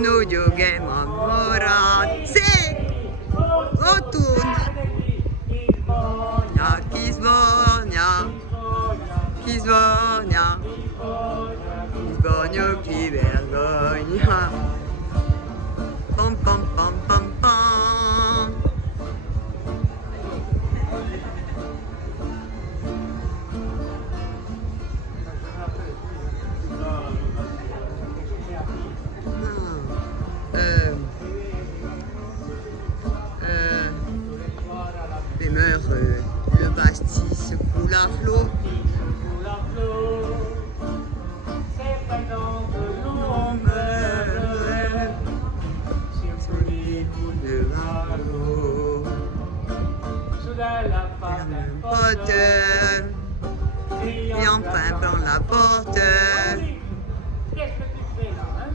sono gioche morati. Sì! Rotunda! Chi sogna? Chi sogna? Chi sogna, chi vergogna? Pom pom pom pom pom. Les meurs, le pastis coule à flot. On meurt sur les bouts de l'eau. Pote, et enfin par la porte. Qu'est-ce que tu fais là, hein?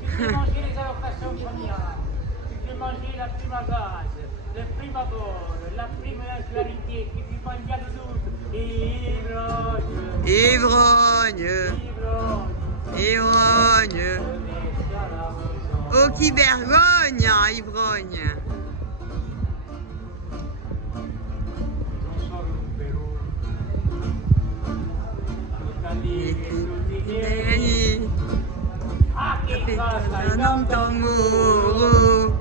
Tu fais manger les allocations familiales, tu fais manger la prime à gaz, le prime à bord, la prime à l'insularité, tu fais pas bien de doute, et Ivrogne, ivrogne. Oh, qui vergogne, ivrogne. Non t'amoureux.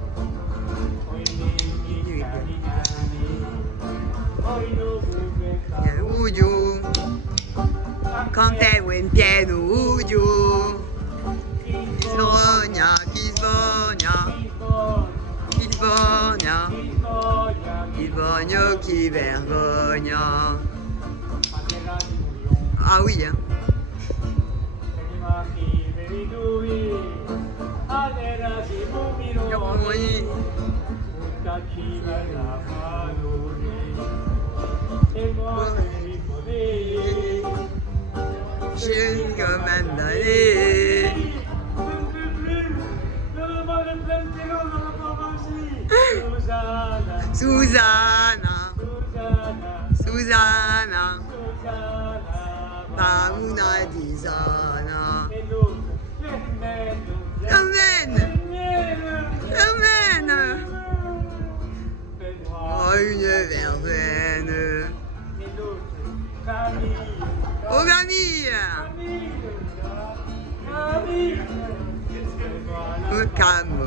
Udio, quand è in pieno udio. Chi sogna, chi sogna, chi sogna, chi sogna, chi vergogna. Ah oui, hein. Je commande d'aller. Susanna, Susanna, pas una disana. Amen, amen. Oh, une verveine. Oh, Camille. Oh, Camille.